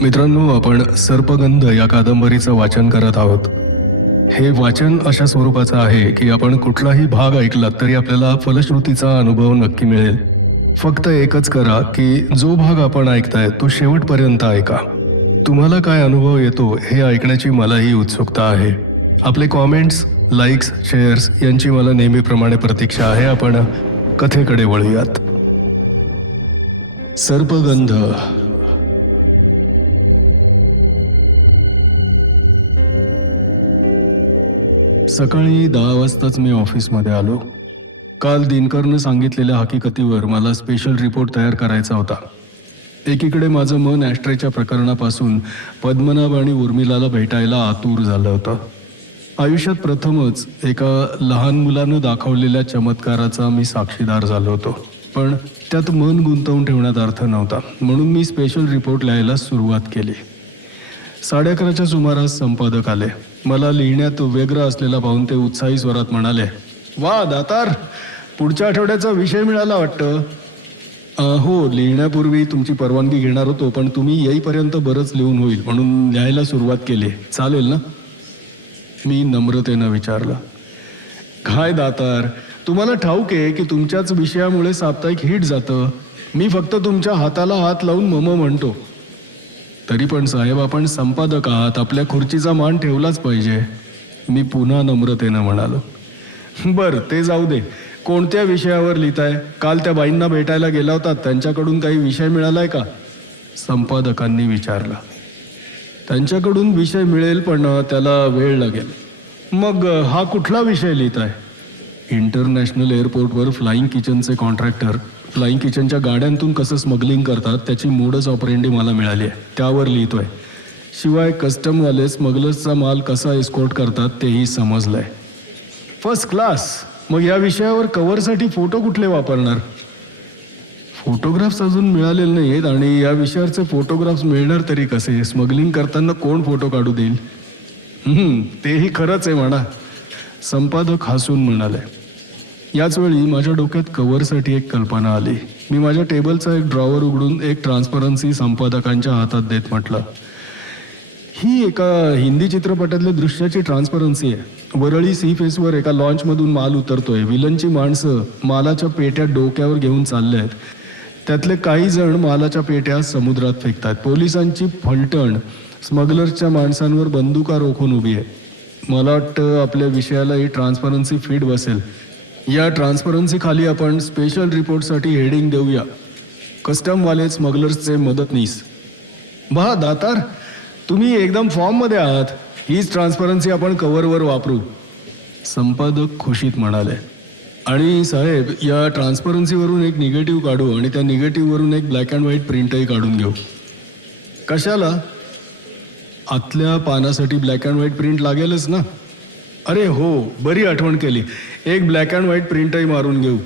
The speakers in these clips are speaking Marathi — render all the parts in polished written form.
मित्रांनो, आपण सर्पगंध या कादंबरीचं वाचन करत आहोत. हे वाचन अशा स्वरूपाचं आहे की आपण कुठलाही भाग ऐकलात तरी आपल्याला फलश्रुतीचा अनुभव नक्की मिळेल. फक्त एकच करा की जो भाग आपण ऐकताय तो शेवटपर्यंत ऐका. तुम्हाला काय अनुभव येतो हे ऐकण्याची मलाही उत्सुकता आहे. आपले कॉमेंट्स, लाईक्स, शेअर्स यांची मला नेहमीप्रमाणे प्रतीक्षा आहे. आपण कथेकडे वळूयात. सर्पगंध. सकाळी 10 वाजताच मी ऑफिसमध्ये आलो. काल दिनकरनं सांगितलेल्या हकीकतीवर मला स्पेशल रिपोर्ट तयार करायचा होता. एकीकडे माझं मन ॲस्ट्रेच्या प्रकरणापासून पद्मनाभ आणि उर्मिलाला भेटायला आतुर झालं होतं. आयुष्यात प्रथमच एका लहान मुलानं दाखवलेल्या चमत्काराचा मी साक्षीदार झालो होतो. पण त्यात मन गुंतवून ठेवण्यात अर्थ नव्हता, म्हणून मी स्पेशल रिपोर्ट लिहायला सुरुवात केली. 11:30च्या सुमारास संपादक आले. मला लिहिण्यात व्यग्र असलेला पाहून ते उत्साही स्वरात म्हणाले, "वा दातार, पुढच्या आठवड्याचा विषय मिळाला वाटतं." हो, लिहिण्यापूर्वी तुमची परवानगी घेणार होतो, पण तुम्ही येईपर्यंत बरंच लिहून होईल म्हणून लिहायला सुरुवात केली. चालेल ना? मी नम्रतेनं विचारलं. काय दातार, तुम्हाला ठाऊक आहे की तुमच्याच विषयामुळे साप्ताहिक हिट जातं. मी फक्त तुमच्या हाताला हात लावून मम म्हणतो. तरी पण साहेब, आपण संपादक आहात, आपल्या खुर्चीचा मान ठेवलाच पाहिजे. मी पुन्हा नम्रतेनं म्हणालो. बरं, ते जाऊ दे. कोणत्या विषयावर लिहिताय? काल त्या बाईंना भेटायला गेला होता, त्यांच्याकडून काही विषय मिळालाय का? संपादकांनी विचारलं. त्यांच्याकडून विषय मिळेल, पण त्याला वेळ लागेल. मग हा कुठला विषय लिहिताय? इंटरनॅशनल एअरपोर्टवर फ्लाईंग किचनचे कॉन्ट्रॅक्टर फ्लाईंग किचनच्या गाड्यांतून कसं स्मगलिंग करतात त्याची मोडस ऑपरेंडी मला मिळाली आहे, त्यावर लिहितोय. शिवाय कस्टमवाले स्मगलर्सचा माल कसा एस्कॉर्ट करतात तेही समजलंय. First class. मग या विषयावर कव्हरसाठी फोटो कुठले वापरणार? फोटोग्राफ्स अजून मिळालेले नाही आहेत, आणि या विषयावरचे फोटोग्राफ्स मिळणार तरी कसे? स्मगलिंग करताना कोण फोटो काढू देईल? तेही खरंच आहे म्हणा. संपादक हसून म्हणाले. याच वेळी माझ्या डोक्यात कव्हरसाठी एक कल्पना आली. मी माझ्या टेबलचा एक ड्रॉवर उघडून एक ट्रान्सपरन्सी संपादकांच्या हातात देत म्हटलं, ही एका हिंदी चित्रपटातल्या दृश्याची ट्रान्सपरन्सी आहे. वरळी सी फेसवर एका लॉन्चमधून माल उतरतोय. विलनची माणसं मालाच्या पेट्या डोक्यावर घेऊन चालले आहेत. त्यातले काही जण मालाच्या पेट्या समुद्रात फेकतात. पोलिसांची फलटण स्मगलर्सच्या माणसांवर बंदुका रोखून उभी आहे. मला वाटतं आपल्या विषयाला ही ट्रान्सपरन्सी फिट बसेल. या ट्रान्सपरन्सी खाली आपण स्पेशल रिपोर्टसाठी हेडिंग देऊया, कस्टमवाले स्मगलर्सचे मदतनीस. वाह दातार, तुम्ही एकदम फॉर्ममध्ये आहात. हीच ट्रान्सपरन्सी आपण कव्हरवर वापरू. संपादक खुशीत म्हणाले. आणि साहेब, या ट्रान्सपरन्सीवरून एक निगेटिव्ह काढू आणि त्या निगेटिव्हवरून एक ब्लॅक अँड व्हाईट प्रिंटही काढून घेऊ. कशाला? आतल्या पानासाठी ब्लॅक अँड व्हाईट प्रिंट लागेलच ना? अरे हो, बरी आठवण केली. एक ब्लॅक अँड व्हाईट प्रिंटही मारून घेऊ.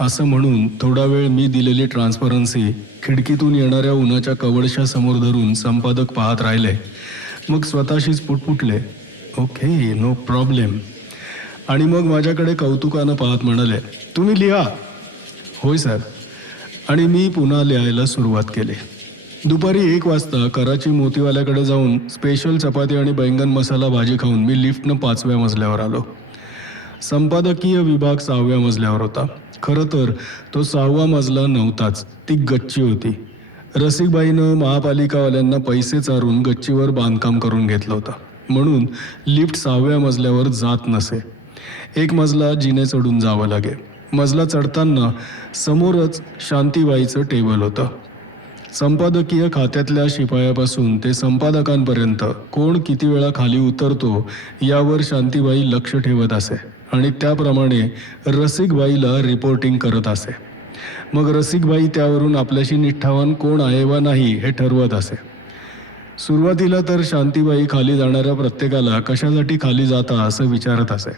असं म्हणून थोडा वेळ मी दिलेली ट्रान्सपरन्सी खिडकीतून येणाऱ्या उन्हाच्या कवडशा समोर धरून संपादक पाहत राहिले. मग स्वतःशीच पुटपुटले, ओके, नो प्रॉब्लेम. आणि मग माझ्याकडे कौतुकानं पाहत म्हणाले, तुम्ही लिहा. होय साहेब. आणि मी पुन्हा लिहायला सुरुवात केली. दुपारी 1 वाजता कराची मोतीवाल्याकडे जाऊन स्पेशल चपाती आणि बैंगन मसाला भाजी खाऊन मी लिफ्टनं 5व्या मजल्यावर आलो. संपादकीय विभाग 6व्या मजल्यावर होता. खरं तर तो 6वा मजला नव्हताच, ती गच्ची होती. रसिकबाईनं महापालिकावाल्यांना पैसे चारून गच्चीवर बांधकाम करून घेतलं होतं, म्हणून लिफ्ट 6व्या मजल्यावर जात नसे. एक मजला जिने चढून जावं लागे. मजला चढताना समोरच शांतीबाईचं टेबल होतं. संपादकीय खात्यातल्या शिपायापासून ते संपादकांपर्यंत कोण किती वेळा खाली उतरतो यावर शांतीबाई लक्ष ठेवत असे आणि त्याप्रमाणे रसिकबाईला रिपोर्टिंग करत असे. मग रसिकबाई त्यावरून आपल्याशी निष्ठावान कोण आहे वा नाही हे ठरवत असे. सुरुवातीला तर शांतीबाई खाली जाणाऱ्या प्रत्येकाला कशासाठी खाली जाता असं विचारत असे.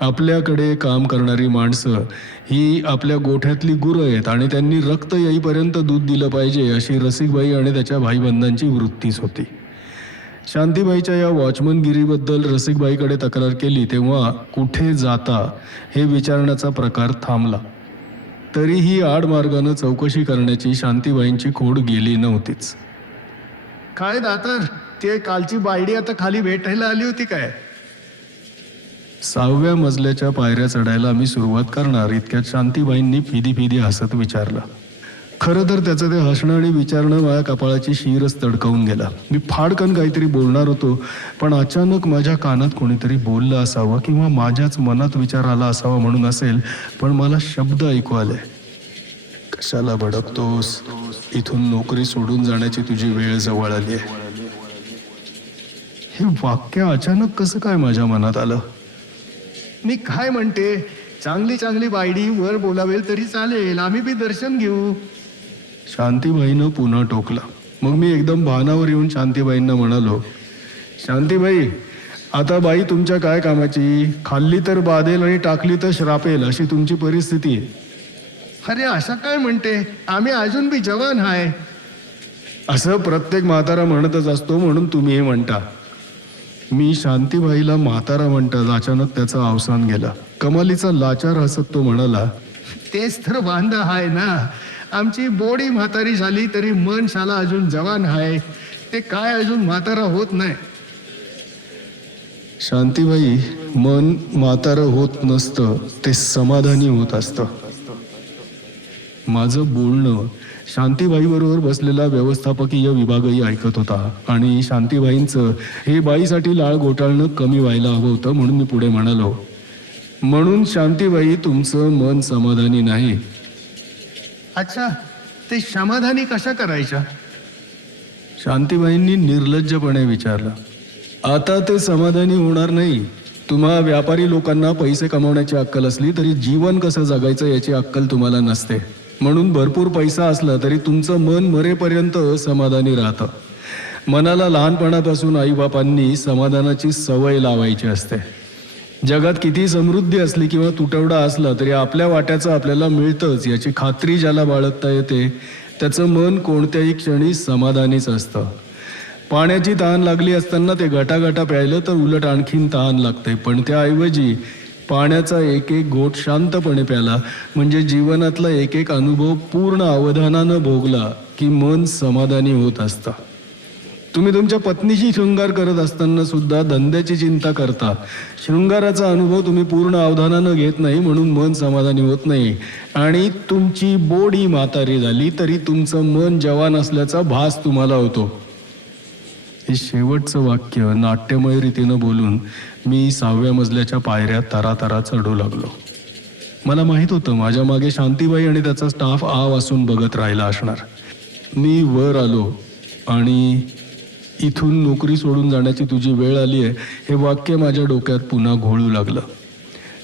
आपल्याकडे काम करणारी माणसं ही आपल्या गोठ्यातली गुरं आहेत आणि त्यांनी रक्त येईपर्यंत दूध दिलं पाहिजे अशी रसिकबाई आणि त्याच्या भाईबंधांची वृत्तीच होती. शांतीबाईच्या या वॉचमनगिरीबद्दल रसिकबाईकडे तक्रार केली तेव्हा कुठे जाता हे विचारण्याचा प्रकार थांबला. तरीही आडमार्गानं चौकशी करण्याची शांतीबाईंची खोड गेली नव्हतीच. काय दातर, ते कालची बायडी आता खाली भेटायला आली होती काय? 6व्या मजल्याच्या पायऱ्या चढायला मी सुरुवात करणार इतक्यात शांतीबाईंनी फिदी फिदी हसत विचारलं. खरं तर त्याचं ते हसणं आणि विचारणं माझ्या कपाळाची शीरच तडकावून गेला. मी फाडकन काहीतरी बोलणार होतो, पण अचानक माझ्या कानात कोणीतरी बोललं असावं किंवा माझ्याच मनात विचार आला असावा म्हणून असेल, पण मला शब्द ऐकू आले. कशाला भडकतोस? इथून नोकरी सोडून जाण्याची तुझी वेळ जवळ आली आहे. हे वाक्य अचानक कसं काय माझ्या मनात आलं? मी काय म्हणते, चांगली चांगली बायडी वर बोलावेल तरी चालेल, आम्ही बी दर्शन घेऊ. शांतीबाईनं पुन्हा टोकला. मग मी एकदम भानावर येऊन शांतीबाईंना म्हणालो, शांतीबाई, आता बाई तुमच्या काय कामाची? खाल्ली तर बाधेल आणि टाकली तर श्रापेल अशी तुमची परिस्थिती आहे. अरे असं काय म्हणते, आम्ही अजून बी जवान आहे. असं प्रत्येक म्हातारा म्हणतच असतो म्हणून तुम्ही हे म्हणता. मी शांतीबाईला म्हातारा म्हणतात अचानक त्याचं अवसान गेला. कमालीचा लाचार हसत तो म्हणाला, तेच तर वांदा आहे ना, आमची बॉडी म्हातारी झाली तरी मन शाला अजून जवान आहे, ते काय अजून म्हातारा होत नाही. शांतीबाई, मन म्हातारं होत नसतं, ते समाधानी होत असतं. माझं बोलणं शांतीबाईबरोबर बसलेला व्यवस्थापकीय विभागही ऐकत होता आणि शांतीबाईंचं हे बाईसाठी लाळ घोटाळणं कमी व्हायला हवं होतं म्हणून मी पुढे म्हणालो, म्हणून शांतीबाई तुमचं मन समाधानी नाही. अच्छा, ते समाधानी कशा करायच्या? शांतीबाईंनी निर्लज्जपणे विचारलं. आता ते समाधानी होणार नाही. तुम्हा व्यापारी लोकांना पैसे कमावण्याची अक्कल असली तरी जीवन कसं जगायचं याची अक्कल तुम्हाला नसते. म्हणून भरपूर पैसा असला तरी तुमचं मन मरेपर्यंत समाधानी राहतं. मनाला लहानपणापासून आईबापांनी समाधानाची सवय लावायची असते. जगात किती समृद्धी असली किंवा तुटवडा असला तरी आपल्या वाट्याचं आपल्याला मिळतंच याची खात्री ज्याला बाळगता येते त्याचं मन कोणत्याही क्षणी समाधानीच असतं. पाण्याची तहान लागली असताना ते गटागटा प्यायलं तर उलट आणखीन तहान लागते, पण त्याऐवजी पाण्याचा एक एक घोट शांतपणे प्याला म्हणजे जीवनातला एक एक अनुभव पूर्ण अवधानानं भोगला की मन समाधानी होत असतं. तुम्ही तुमच्या पत्नीशी शृंगार करत असताना सुद्धा धंद्याची चिंता करता. शृंगाराचा अनुभव तुम्ही पूर्ण अवधानानं घेत नाही म्हणून मन समाधानी होत नाही. आणि तुमची बॉडी म्हातारी झाली तरी तुमचं मन जवान असल्याचा भास तुम्हाला होतो. हे शेवटचं वाक्य नाट्यमय रीतीनं बोलून मी 6व्या मजल्याच्या पायऱ्या तरातरा चढू लागलो. मला माहीत होतं माझ्या मागे शांतीबाई आणि त्याचा स्टाफ आ वासून बघत राहिला असणार. मी वर आलो आणि इथून नोकरी सोडून जाण्याची तुझी वेळ आली आहे हे वाक्य माझ्या डोक्यात पुन्हा घोळू लागलं.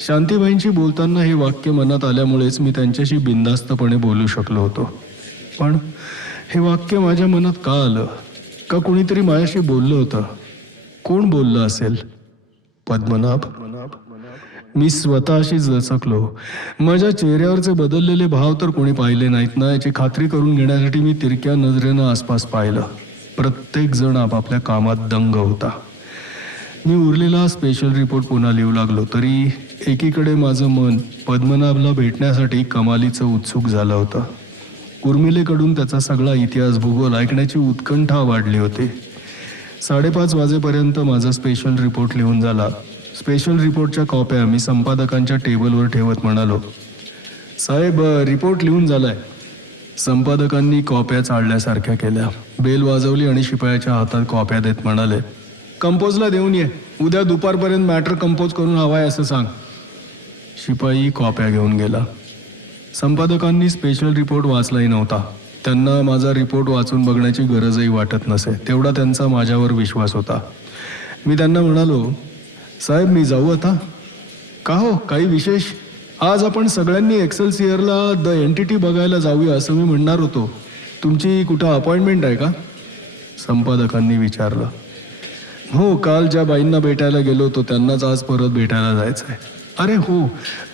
शांतीबाईंशी बोलताना हे वाक्य मनात आल्यामुळेच मी त्यांच्याशी बिनधास्तपणे बोलू शकलो होतो. पण हे वाक्य माझ्या मनात का आलं? का कोणीतरी माझ्याशी बोललं होतं? कोण बोललं असेल? पद्मनाभ. मी स्वतःशीच दचकलो. माझ्या चेहऱ्यावरचे बदललेले भाव तर कोणी पाहिले नाहीत ना याची खात्री करून घेण्यासाठी मी तिरक्या नजरेनं आसपास पाहिलं. प्रत्येक जण आपापल्या कामात दंग होता. मी उरलेला स्पेशल रिपोर्ट पुन्हा लिहू लागलो तरी एकीकडे माझं मन पद्मनाभला भेटण्यासाठी कमालीचं उत्सुक झालं होतं. उर्मिलेकडून त्याचा सगळा इतिहास भूगोल ऐकण्याची उत्कंठा वाढली होती. 5:30 वाजेपर्यंत माझा स्पेशल रिपोर्ट लिहून झाला. स्पेशल रिपोर्टच्या कॉप्या मी संपादकांच्या टेबलवर ठेवत म्हणालो, साहेब रिपोर्ट लिहून झालाय. संपादकांनी कॉप्या चाळल्यासारख्या केल्या. बेल वाजवली आणि शिपायाच्या हातात कॉप्या देत म्हणाले, कंपोजला देऊन ये. उद्या दुपारपर्यंत मॅटर कंपोज करून हवाय असं सांग. शिपाई कॉप्या घेऊन गेला. संपादकांनी स्पेशल रिपोर्ट वाचलाही नव्हता. त्यांना माझा रिपोर्ट वाचून बघण्याची गरजही वाटत नसे तेवढा त्यांचा माझ्यावर विश्वास होता. मी त्यांना म्हणालो, साहेब मी जाऊ आता? का हो, काही विशेष? आज आपण सगळ्यांनी एक्सेलसियरला द एंटिटी बघायला जाऊया असं मी म्हणणार होतो. तुमची कुठं अपॉइंटमेंट आहे का? संपादकांनी विचारलं. हो, काल ज्या बाईंना भेटायला गेलो होतो त्यांनाच आज परत भेटायला जायचं आहे. अरे हो,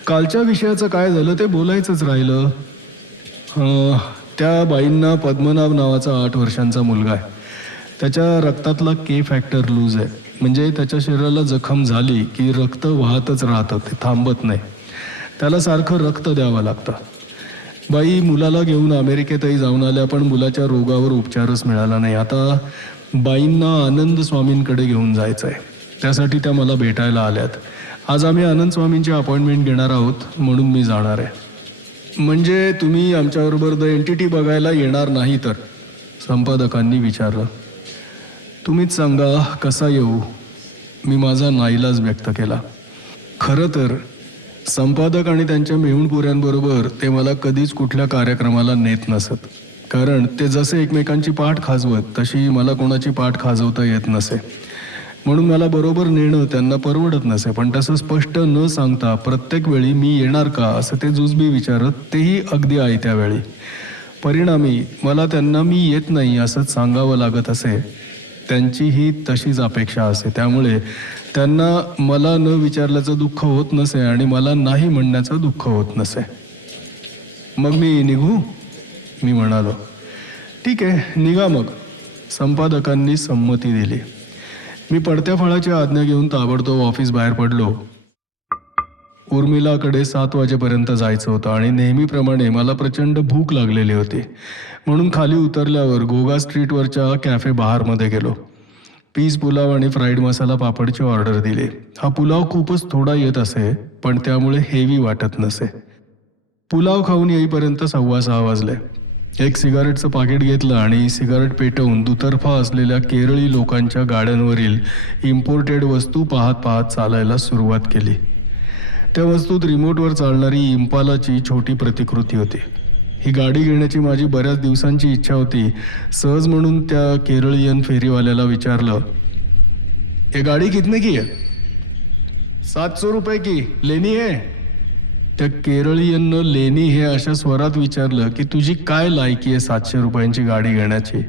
कालच्या विषयाचं काय झालं ते बोलायचंच राहिलं. त्या बाईंना पद्मनाभ नावाचा 8 वर्षांचा मुलगा आहे. त्याच्या रक्तातला के फॅक्टर लूज आहे. म्हणजे त्याच्या शरीराला जखम झाली की रक्त वाहतच राहतं, ते थांबत नाही. त्याला सारखं रक्त द्यावं लागतं. बाई मुलाला घेऊन अमेरिकेतही जाऊन आल्या पण मुलाच्या रोगावर उपचारच मिळाला नाही. आता बाईंना आनंद स्वामींकडे घेऊन जायचं आहे. त्यासाठी त्या मला भेटायला आल्यात. आज आम्ही आनंद स्वामींची अपॉइंटमेंट घेणार आहोत, म्हणून मी जाणार आहे. म्हणजे तुम्ही आमच्याबरोबर द एंटिटी बघायला येणार नाही तर? संपादकांनी विचारलं. तुम्हीच सांगा कसा येऊ? मी माझा नाईलाज व्यक्त केला. खरं तर संपादक आणि त्यांच्या मेहुणपुऱ्यांबरोबर ते मला कधीच कुठल्या कार्यक्रमाला नेत नसत. कारण ते जसे एकमेकांची पाठ खाजवत तशी मला कोणाची पाठ खाजवता येत नसे. म्हणून मला बरोबर नेणं त्यांना परवडत नसे. पण तसं स्पष्ट न सांगता प्रत्येक वेळी मी येणार का असं ते जुजबी विचारत, तेही अगदी आयत्या वेळी. परिणामी मला त्यांना मी येत नाही असंच सांगावं लागत असे. त्यांचीही तशीच अपेक्षा असे. त्यामुळे त्यांना मला न विचारल्याचं दुःख होत नसे आणि मला नाही म्हणण्याचं दुःख होत नसे. मग मी निघू? मी म्हणालो. ठीक आहे, निघा मग. संपादकांनी संमती दिली. मी पडत्या फळाची आज्ञा घेऊन ताबडतोब ऑफिस बाहेर पडलो. उर्मिलाकडे 7 वाजेपर्यंत जायचं होतं आणि नेहमीप्रमाणे मला प्रचंड भूक लागलेली होती. म्हणून खाली उतरल्यावर गोगा स्ट्रीटवरच्या कॅफे बहारमध्ये गेलो. पीस पुलाव आणि फ्राईड मसाला पापडची ऑर्डर दिली. हा पुलाव खूपच थोडा येत असे, पण त्यामुळे हेवी वाटत नसे. पुलाव खाऊन येईपर्यंत 6:15 वाजले. एक सिगारेटचं पाकिट घेतलं आणि सिगारेट पेटवून दुतर्फा असलेल्या केरळी लोकांच्या गाड्यांवरील इम्पोर्टेड वस्तू पाहत पाहत चालायला सुरुवात केली. त्या वस्तूत रिमोटवर चालणारी इम्पालाची छोटी प्रतिकृती होती. ही गाडी घेण्याची माझी बऱ्याच दिवसांची इच्छा होती. सहज म्हणून त्या केरळीयन फेरीवाल्याला विचारलं, ये गाडी कितने की है? 700 रुपये की, लेनी है? त्या केरळीयननं लेनी हे अशा स्वरात विचारलं की तुझी काय लायकी आहे 700 रुपयांची गाडी घेण्याची?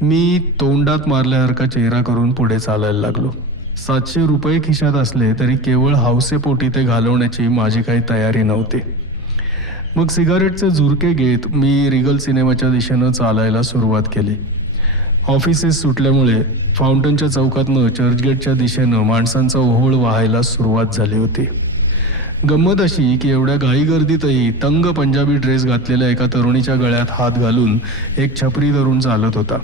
मी तोंडात मारल्यासारखा चेहरा करून पुढे चालायला लागलो. 700 रुपये खिशात असले तरी केवळ हौसेपोटी ते घालवण्याची माझी काही तयारी नव्हती. मग सिगारेटचे झुरके घेत मी रिगल सिनेमाच्या दिशेनं चालायला सुरुवात केली. ऑफिसेस सुटल्यामुळे फाउंटनच्या चौकातनं चर्चगेटच्या दिशेनं माणसांचा ओहोळ वाहायला सुरुवात झाली होती. गंमत अशी की एवढ्या घाईगर्दीतही तंग पंजाबी ड्रेस घातलेल्या एका तरुणीच्या गळ्यात हात घालून एक छपरी तरुण चालत होता.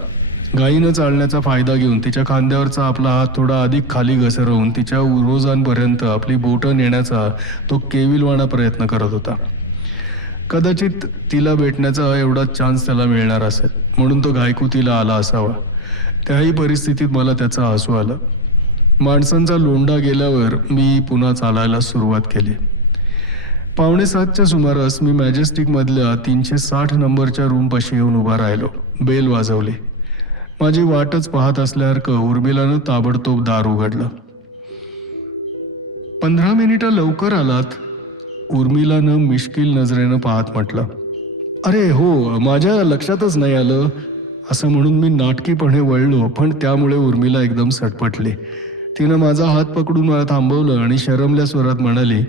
घाईनं चालण्याचा फायदा घेऊन तिच्या खांद्यावरचा आपला हात थोडा अधिक खाली घसरवून तिच्या उरोजांपर्यंत आपली बोटं नेण्याचा तो केविलवाणा प्रयत्न करत होता. कदाचित तिला भेटण्याचा एवढा चान्स त्याला मिळणार असेल म्हणून तो घायकुतीला आला असावा. त्याही परिस्थितीत मला त्याचं हसू आलं. माणसांचा लोंढा गेल्यावर मी पुन्हा चालायला सुरुवात केली. 6:45च्या सुमारास मी मॅजेस्टिकमधल्या 360 नंबरच्या रूमपाशी येऊन उभा राहिलो. बेल वाजवली. माझी वाटच पाहत असल्यासारखं उर्मिलानं ताबडतोब दार उघडलं. 15 मिनिटं लवकर आलात, उर्मिलानं मिश्किल नजरेनं पाहत म्हटलं. अरे हो, माझ्या लक्षातच नाही आलं, असं म्हणून मी नाटकीपणे वळलो. पण त्यामुळे उर्मिला एकदम सटपटली. तिनं माझा हात पकडून मला थांबवलं आणि शरमल्या स्वरात म्हणाली,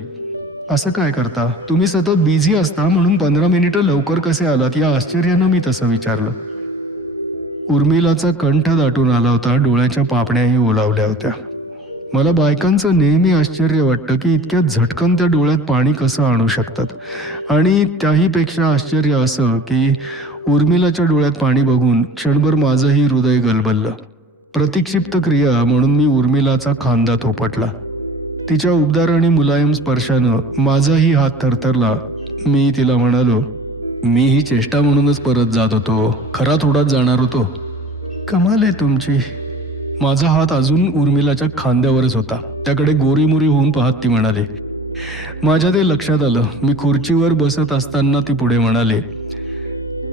असं काय करता? तुम्ही सतत बिझी असता म्हणून 15 मिनिटं लवकर कसे आलात या आश्चर्यानं मी तसं विचारलं. उर्मिलाचा कंठ दाटून आला होता. डोळ्याच्या पापण्याही ओलावल्या होत्या. मला बायकांचं नेहमी आश्चर्य वाटतं की इतक्या झटकन त्या डोळ्यात पाणी कसं आणू शकतात. आणि त्याहीपेक्षा आश्चर्य असं की उर्मिलाच्या डोळ्यात पाणी बघून क्षणभर माझंही हृदय गलबललं. प्रतिक्षिप्त क्रिया म्हणून मी उर्मिलाचा खांदा थोपटला. तिच्या उबदार आणि मुलायम स्पर्शानं माझाही हात थरथरला. मी तिला म्हणालो, मी ही चेष्टा म्हणूनच परत जात होतो, खरा थोडाच जाणार होतो. कमाल आहे तुमची. माझा हात अजून उर्मिलाच्या खांद्यावरच होता. त्याकडे गोरीमुरी होऊन पाहत ती म्हणाली. माझ्या ते लक्षात आलं. मी खुर्चीवर बसत असताना ती पुढे म्हणाली,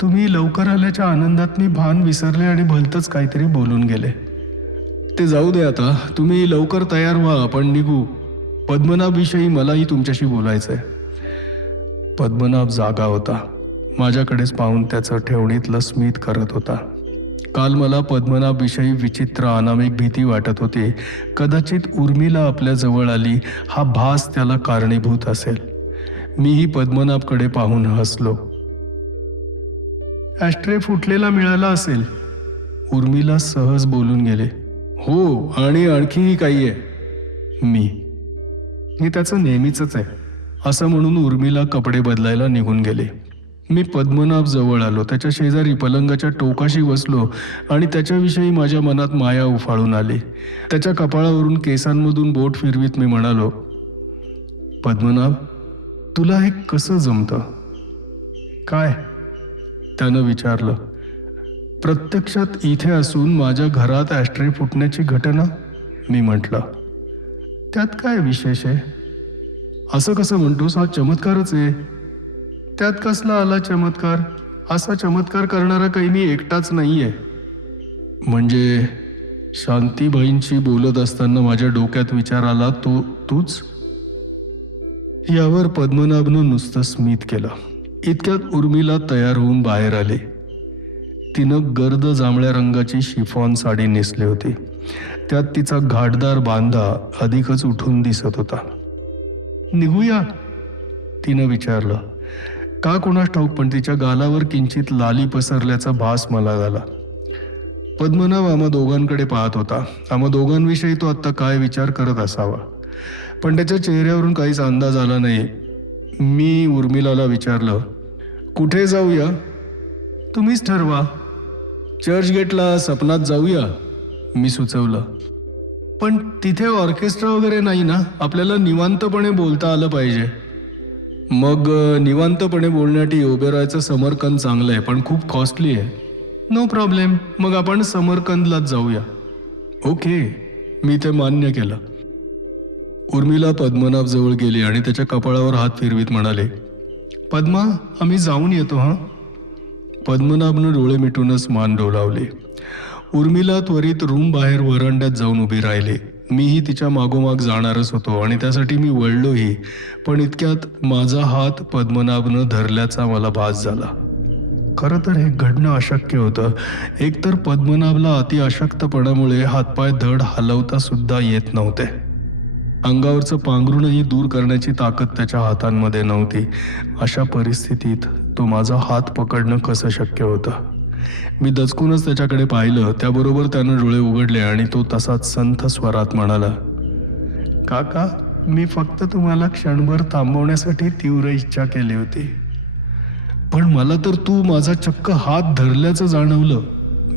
तुम्ही लवकर आल्याच्या आनंदात मी भान विसरले आणि भलतंच काहीतरी बोलून गेले. ते जाऊ दे आता. तुम्ही लवकर तयार व्हा, आपण निघू. पद्मनाभविषयी मलाही तुमच्याशी बोलायचं आहे. पद्मनाभ जागा होता. माझ्याकडेच पाहून त्याचं ठेवणीतलं स्मित करत होता. काल मला पद्मनाभविषयी विचित्र अनामिक भीती वाटत होती. कदाचित उर्मिला आपल्या जवळ आली हा भास त्याला कारणीभूत असेल. मीही पद्मनाभकडे पाहून हसलो. ॲस्ट्रे फुटलेला मिळाला असेल, उर्मिला सहज बोलून गेले. हो, आणि आणखीही काही आहे. मी त्याचं नेहमीचंच आहे असं म्हणून उर्मिला कपडे बदलायला निघून गेले. मी पद्मनाभ जवळ आलो, त्याच्या शेजारी पलंगाच्या टोकाशी बसलो आणि त्याच्याविषयी माझ्या मनात माया उफाळून आली. त्याच्या कपाळावरून केसांमधून बोट फिरवीत मी म्हणालो, पद्मनाभ, तुला हे कसं जमतं? काय? त्यानं विचारलं. प्रत्यक्षात इथे असून माझ्या घरात ॲस्ट्रे फुटण्याची घटना, मी म्हटलं. त्यात काय विशेष आहे? असं कसं म्हणतोस? हा चमत्कारच आहे. त्यात कसला आला चमत्कार? असा चमत्कार करणारा काही मी एकटाच नाही आहे. म्हणजे शांतीबाईंशी बोलत असताना माझ्या डोक्यात विचार आला, तूच? यावर पद्मनाभनं नुसतं स्मित केलं. इतक्यात उर्मिला तयार होऊन बाहेर आली. तिनं गर्द जांभळ्या रंगाची शिफॉन साडी नेसली होती. त्यात तिचा घाटदार बांधा अधिकच उठून दिसत होता. निघूया? तिनं विचारलं. का कोणास ठाऊक, पण तिच्या गालावर किंचित लाली पसरल्याचा भास मला झाला. पद्मनाभ आम्हा दोघांकडे पाहत होता. आम्हा दोघांविषयी तो आत्ता काय विचार करत असावा, पण त्याच्या चेहऱ्यावरून काहीच अंदाज आला नाही. मी उर्मिलाला विचारलं, कुठे जाऊया? तुम्हीच ठरवा. चर्चगेटला सपनात जाऊया, मी सुचवलं. पण तिथे ऑर्केस्ट्रा वगैरे नाही ना, आपल्याला निवांतपणे बोलता आलं पाहिजे. मग निवांतपणे बोलण्यासाठी ओबेरॉयचं समरकंद चांगलं आहे, पण खूप कॉस्टली आहे. नो प्रॉब्लेम, मग आपण समरकंदलाच जाऊया. ओके, मी ते मान्य केलं. उर्मिला पद्मनाभ जवळ गेली आणि त्याच्या कपाळावर हात फिरवीत म्हणाले, पद्मा, आम्ही जाऊन येतो हां. पद्मनाभनं डोळे मिटूनच मान डोलावले. उर्मिला त्वरित रूम बाहेर व्हरांड्यात जाऊन उभी राहिली. मीही तिच्या मागोमाग जाणारच होतो आणि त्यासाठी मी वळलोही, पण इतक्यात माझा हात पद्मनाभनं धरल्याचा मला भास झाला. खरं तर हे घडणं अशक्य होतं. एकतर पद्मनाभला अति अशक्तपणामुळे हातपाय धड हलवता सुद्धा येत नव्हते. अंगावरचं पांघरूणही दूर करण्याची ताकद त्याच्या हातांमध्ये नव्हती. अशा परिस्थितीत तो माझा हात पकडणं कसं शक्य होतं? मी दचकूनच त्याच्याकडे पाहिलं. त्याबरोबर त्यानं डोळे उघडले आणि तो तसाच संथ स्वरात म्हणाला, काका, मी फक्त तुम्हाला क्षणभर थांबवण्यासाठी तीव्र इच्छा केली होती, पण मला तर तू माझा चक्क हात धरल्याचं जाणवलं,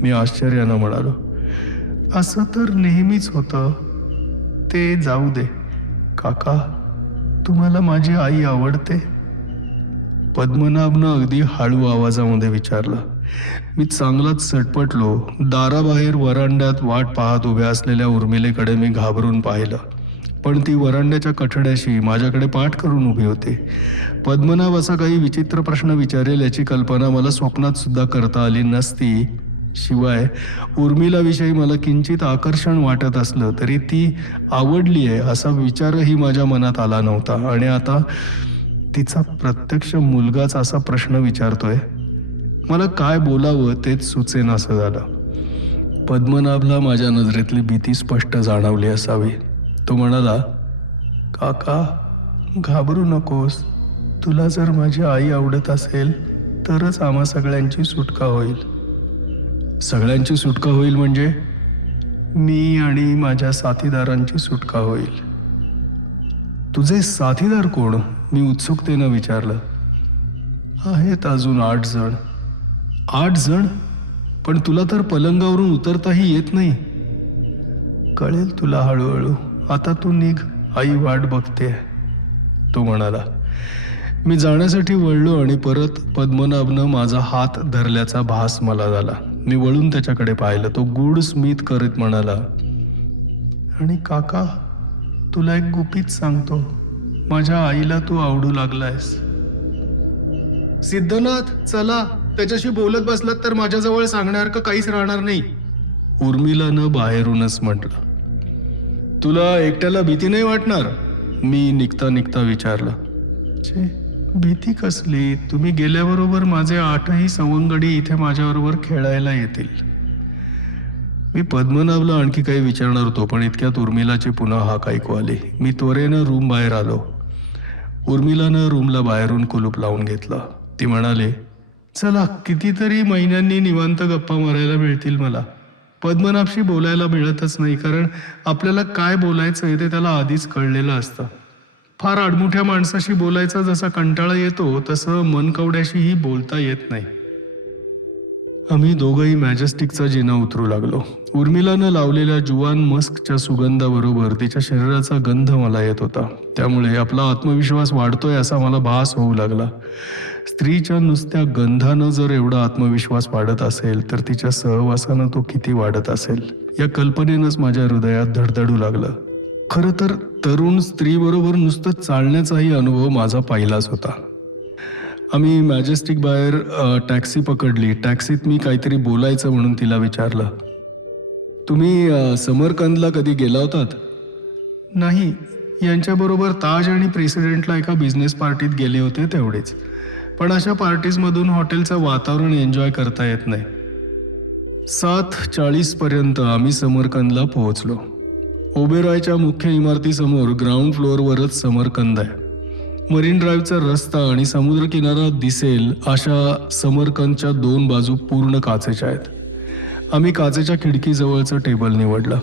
मी आश्चर्यानं म्हणालो. असं तर नेहमीच होतं. ते जाऊ दे. काका, तुम्हाला माझी आई आवडते? पद्मनाभनं अगदी हळू आवाजामध्ये विचारलं. मी चांगलाच सटपटलो. दाराबाहेर वरांड्यात वाट पाहत उभ्या असलेल्या उर्मिलेकडे मी घाबरून पाहिलं, पण ती वरांड्याच्या कठड्याशी माझ्याकडे पाठ करून उभी होती. पद्मनाभ असा काही विचित्र प्रश्न विचारेल याची कल्पना मला स्वप्नात सुद्धा करता आली नसती. शिवाय उर्मिलाविषयी मला किंचित आकर्षण वाटत असलं तरी ती आवडली आहे असा विचारही माझ्या मनात आला नव्हता. आणि आता तिचा प्रत्यक्ष मुलगाच असा प्रश्न विचारतोय. मला काय बोलावं तेच सुचेनासं झालं. पद्मनाभला माझ्या नजरेतली भीती स्पष्ट जाणवली असावी. तो म्हणाला, काका, घाबरू नकोस. तुला जर माझी आई आवडत असेल तरच आम्हा सगळ्यांची सुटका होईल. सगळ्यांची सुटका होईल म्हणजे? मी आणि माझ्या साथीदारांची सुटका होईल. तुझे साथीदार कोण? मी उत्सुकतेनं विचारलं. आहेत अजून 8 जण. 8 जण? पण तुला तर पलंगावरून उतरताही येत नाही. कळेल तुला हळूहळू. आता तू निघ, आई वाट बघते, तो म्हणाला. मी जाण्यासाठी वळलो आणि परत पद्मनाभनं माझा हात धरल्याचा भास मला झाला. मी वळून त्याच्याकडे पाहिलं. तो गूढ स्मित करत म्हणाला, आणि काका, तुला एक गुपित सांगतो. माझ्या आईला तू आवडू लागलायस. सिद्धनाथ, चला, त्याच्याशी बोलत बसलात तर माझ्याजवळ सांगण्यासारखं काहीच राहणार नाही, उर्मिलानं बाहेरूनच म्हटलं. तुला एकट्याला भीती नाही वाटणार? मी निघता निघता विचारलं. भीती कसली? तुम्ही गेल्याबरोबर माझे 8ही सवंगडी इथे माझ्याबरोबर खेळायला येतील. मी पद्मनाभला आणखी काही विचारणार होतो, पण इतक्यात उर्मिलाची पुन्हा हाक ऐकू आली. मी त्वरेनं रूम बाहेर आलो. उर्मिलानं रूमला बाहेरून कुलूप लावून घेतलं. ती म्हणाली, चला, कितीतरी महिन्यांनी निवांत गप्पा मारायला मिळतील मला. पद्मनाभशी बोलायला मिळतच नाही, कारण आपल्याला काय बोलायचं आहे ते त्याला आधीच कळलेलं असतं. फार आडमुठ्या माणसाशी बोलायचा जसा कंटाळा येतो तसं मनकवड्याशीही बोलता येत नाही. आम्ही दोघंही मॅजेस्टिकचा जिना उतरू लागलो. उर्मिलानं लावलेल्या जुवान मस्कच्या सुगंधाबरोबर तिच्या शरीराचा गंध मला येत होता. त्यामुळे आपला आत्मविश्वास वाढतोय असा मला भास होऊ लागला. स्त्रीच्या नुसत्या गंधानं जर एवढा आत्मविश्वास वाढत असेल तर तिच्या सहवासानं तो किती वाढत असेल या कल्पनेनंच माझ्या हृदयात धडधडू लागलं. खरं तर तरुण स्त्रीबरोबर नुसतं चालण्याचाही अनुभव माझा पहिलाच होता. आम्ही मॅजेस्टिक बाहेर टॅक्सी पकडली. टॅक्सीत मी काहीतरी बोलायचं म्हणून तिला विचारलं, तुम्ही समरकंदला कधी गेला होतात? नाही, यांच्याबरोबर ताज आणि प्रेसिडेंटला एका बिझनेस पार्टीत गेले होते तेवढेच. पण अशा पार्टीजमधून हॉटेलचं वातावरण एन्जॉय करता येत नाही. 7:40 आम्ही समरकंदला पोहोचलो. ओबेरॉयच्या मुख्य इमारतीसमोर ग्राउंड फ्लोअरवरच समरकंद आहे. मरीन ड्राईव्हचा रस्ता आणि समुद्रकिनारा दिसेल अशा समरकंदच्या 2 बाजू पूर्ण काचेच्या आहेत. आम्ही काचेच्या खिडकीजवळचं टेबल निवडलं.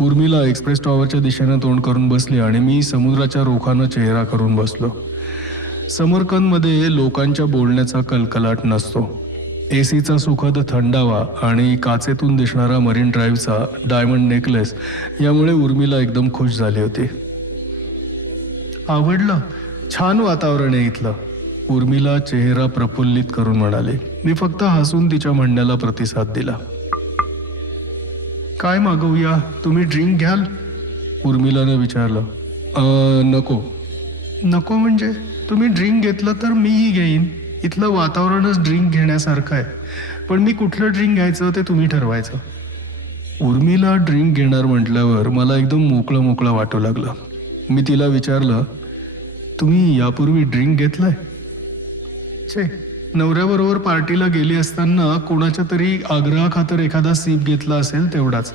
उर्मिला एक्सप्रेस टॉवरच्या दिशेनं तोंड करून बसली आणि मी समुद्राच्या रोखानं चेहरा करून बसलो. समरकंदमध्ये लोकांच्या बोलण्याचा कलकलाट नसतो. एसीचा सुखद थंडावा आणि काचेतून दिसणारा मरीन ड्राईव्हचा डायमंड नेकलेस यामुळे उर्मिला एकदम खुश झाली होती. आवडलं, छान वातावरण आहे इथलं, उर्मिला चेहरा प्रफुल्लित करून म्हणाली. मी फक्त हसून तिच्या म्हणण्याला प्रतिसाद दिला. काय मागवूया, तुम्ही ड्रिंक घ्याल? उर्मिलाने विचारलं. नको. नको म्हणजे? तुम्ही ड्रिंक घेतलं तर मीही घेईन. इथलं वातावरणच ड्रिंक घेण्यासारखं आहे. पण मी कुठलं ड्रिंक घ्यायचं ते तुम्ही ठरवायचं. उर्मिला ड्रिंक घेणार म्हटल्यावर मला एकदम मोकळं मोकळं वाटू लागलं. मी तिला विचारलं, तुम्ही यापूर्वी ड्रिंक घेतलंय? छे, नवऱ्याबरोबर पार्टीला गेली असताना कोणाच्या तरी आग्रहाखातर एखादा सीप घेतला असेल तेवढाच.